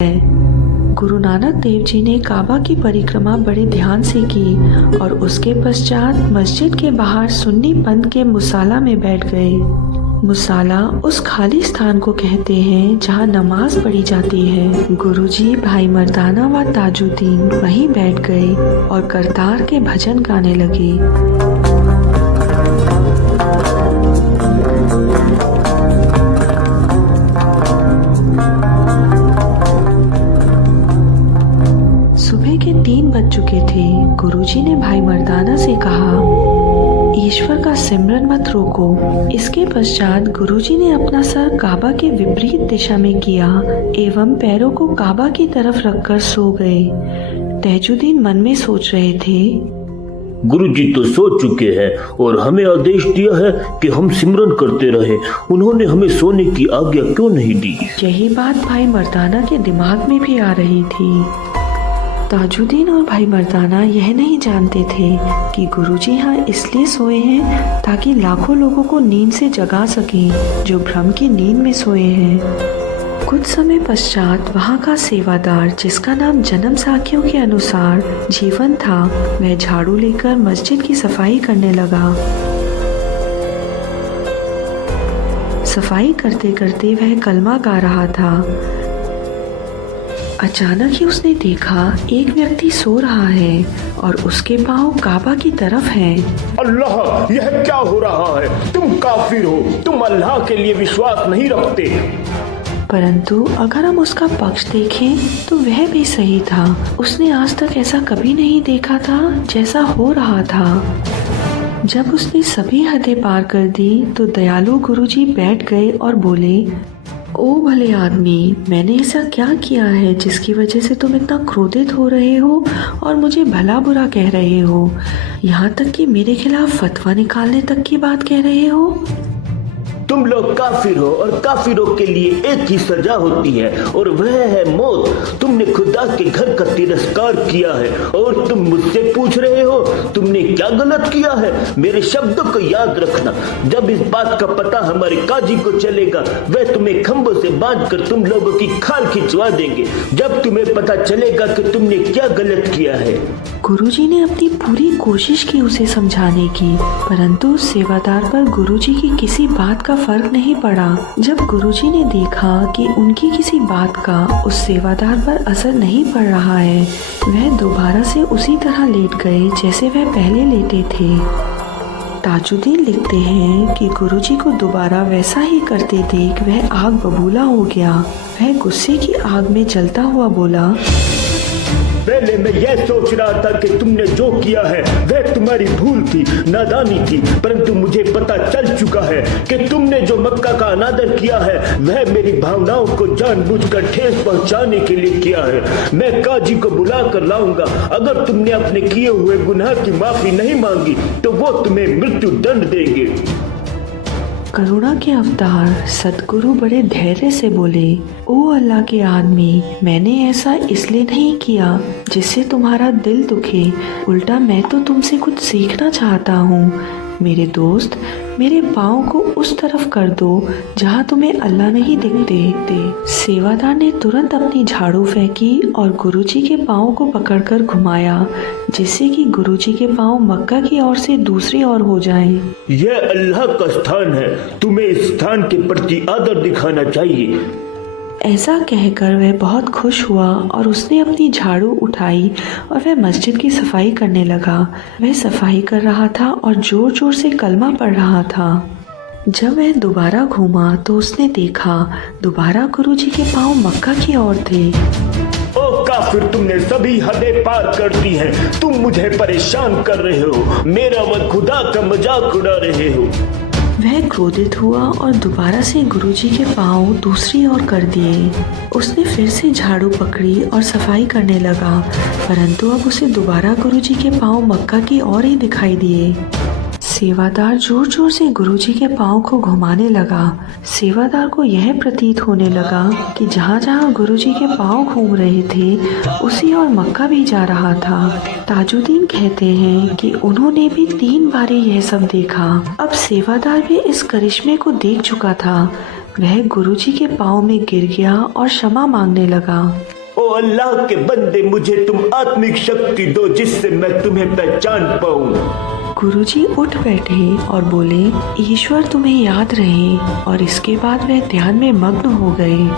गुरु नानक देव जी ने काबा की परिक्रमा बड़े ध्यान से की और उसके पश्चात मस्जिद के बाहर सुन्नी पंथ के मुसाला में बैठ गए। मुसाला उस खाली स्थान को कहते हैं जहां नमाज पढ़ी जाती है। गुरुजी, भाई मर्दाना व ताजुद्दीन वहीं बैठ गए और करतार के भजन गाने लगे। सुबह के 3 बज चुके थे। गुरुजी ने भाई मर्दाना से कहा, ईश्वर का सिमरन मत रोको। इसके पश्चात गुरुजी ने अपना सर काबा के विपरीत दिशा में किया एवं पैरों को काबा की तरफ रखकर सो गए। ताजुद्दीन मन में सोच रहे थे, गुरुजी तो सो चुके हैं और हमें आदेश दिया है कि हम सिमरन करते रहे। उन्होंने हमें सोने की आज्ञा क्यों नहीं दी? यही बात भाई मर्दाना के दिमाग में भी आ रही थी। ताजुद्दीन और भाई मर्दाना यह नहीं जानते थे कि गुरुजी यहाँ इसलिए सोए हैं ताकि लाखों लोगों को नींद से जगा सकें जो भ्रम की नींद में सोए हैं। कुछ समय पश्चात वहाँ का सेवादार, जिसका नाम जन्म साखियों के अनुसार जीवन था, वह झाड़ू लेकर मस्जिद की सफाई करने लगा। सफाई करते करते वह कलमा गा रहा था। अचानक ही उसने देखा एक व्यक्ति सो रहा है और उसके पांव काबा की तरफ हैं। अल्लाह, यह क्या हो रहा है? तुम काफिर हो, तुम अल्लाह के लिए विश्वास नहीं रखते। परंतु अगर हम उसका पक्ष देखें तो वह भी सही था। उसने आज तक ऐसा कभी नहीं देखा था जैसा हो रहा था। जब उसने सभी हदें पार कर दी तो दयालु गुरुजी बैठ गए और बोले, ओ भले आदमी, मैंने ऐसा क्या किया है जिसकी वजह से तुम इतना क्रोधित हो रहे हो और मुझे भला बुरा कह रहे हो, यहाँ तक कि मेरे खिलाफ फतवा निकालने तक की बात कह रहे हो? तुम लोग काफिर हो और काफिरों के लिए एक ही सजा होती है और वह है मौत। तुमने खुदा के घर का तिरस्कार किया है और तुम मुझसे पूछ रहे हो तुमने क्या गलत किया है? मेरे शब्दों को याद रखना। जब इस बात का पता हमारे काजी को चलेगा, वह तुम्हें खंभों से बांधकर तुम लोगों की खाल खिंचवा देंगे। जब तुम्हें पता चलेगा कि तुमने क्या गलत किया है। गुरुजी ने अपनी पूरी कोशिश की उसे समझाने की, परंतु सेवादार पर गुरुजी की किसी बात का फर्क नहीं पड़ा। जब गुरुजी ने देखा कि उनकी किसी बात का उस सेवादार पर असर नहीं पड़ रहा है, वह दोबारा से उसी तरह लेट गए जैसे वह पहले लेटे थे। ताजुद्दीन लिखते हैं कि गुरुजी को दोबारा वैसा ही करते देख वह आग बबूला हो गया। वह गुस्से की आग में जलता हुआ बोला, पहले मैं यह सोच रहा था कि तुमने जो किया है वह तुम्हारी भूल थी, नादानी थी, परंतु मुझे पता चल चुका है कि तुमने जो मक्का का अनादर किया है वह मेरी भावनाओं को जानबूझकर ठेस पहुंचाने के लिए किया है। मैं काजी को बुला कर लाऊंगा। अगर तुमने अपने किए हुए गुनाह की माफी नहीं मांगी तो वो तुम्हें मृत्यु दंड देंगे। करुणा के अवतार सतगुरु बड़े धैर्य से बोले, ओ अल्लाह के आदमी, मैंने ऐसा इसलिए नहीं किया जिससे तुम्हारा दिल दुखे, उल्टा मैं तो तुमसे कुछ सीखना चाहता हूँ। मेरे दोस्त, मेरे पाँव को उस तरफ कर दो जहाँ तुम्हें अल्लाह नहीं दिखते। सेवादार ने तुरंत अपनी झाड़ू फेंकी और गुरुजी के पाँव को पकड़कर घुमाया, जिससे कि गुरुजी के पाँव मक्का की ओर से दूसरी ओर हो जाएं। यह अल्लाह का स्थान है, तुम्हें इस स्थान के प्रति आदर दिखाना चाहिए। ऐसा कहकर वह बहुत खुश हुआ और उसने अपनी झाड़ू उठाई और वह मस्जिद की सफाई करने लगा। वह सफाई कर रहा था और जोर जोर से कलमा पढ़ रहा था। जब वह दोबारा घूमा तो उसने देखा दोबारा गुरुजी के पाँव मक्का की ओर थे। ओ काफिर, तुमने सभी हदें पार कर दी हैं। तुम मुझे परेशान कर रहे हो, मेरा व खुदा का मजाक उड़ा रहे हो। वह क्रोधित हुआ और दोबारा से गुरुजी के पाँव दूसरी ओर कर दिए। उसने फिर से झाड़ू पकड़ी और सफाई करने लगा, परंतु अब उसे दोबारा गुरुजी के पाँव मक्का की ओर ही दिखाई दिए। सेवादार जोर जोर से गुरुजी के पाँव को घुमाने लगा। सेवादार को यह प्रतीत होने लगा कि जहाँ जहाँ गुरुजी के पाँव घूम रहे थे उसी और मक्का भी जा रहा था। ताजुद्दीन कहते हैं कि उन्होंने भी 3 बार यह सब देखा। अब सेवादार भी इस करिश्मे को देख चुका था। वह गुरुजी के पाँव में गिर गया और क्षमा मांगने लगा। ओ अल्लाह के बंदे, मुझे तुम आत्मिक शक्ति दो जिससे मैं तुम्हें पहचान पाऊं। गुरुजी उठ बैठे और बोले, ईश्वर तुम्हें याद रहे। और इसके बाद वह ध्यान में मग्न हो गए।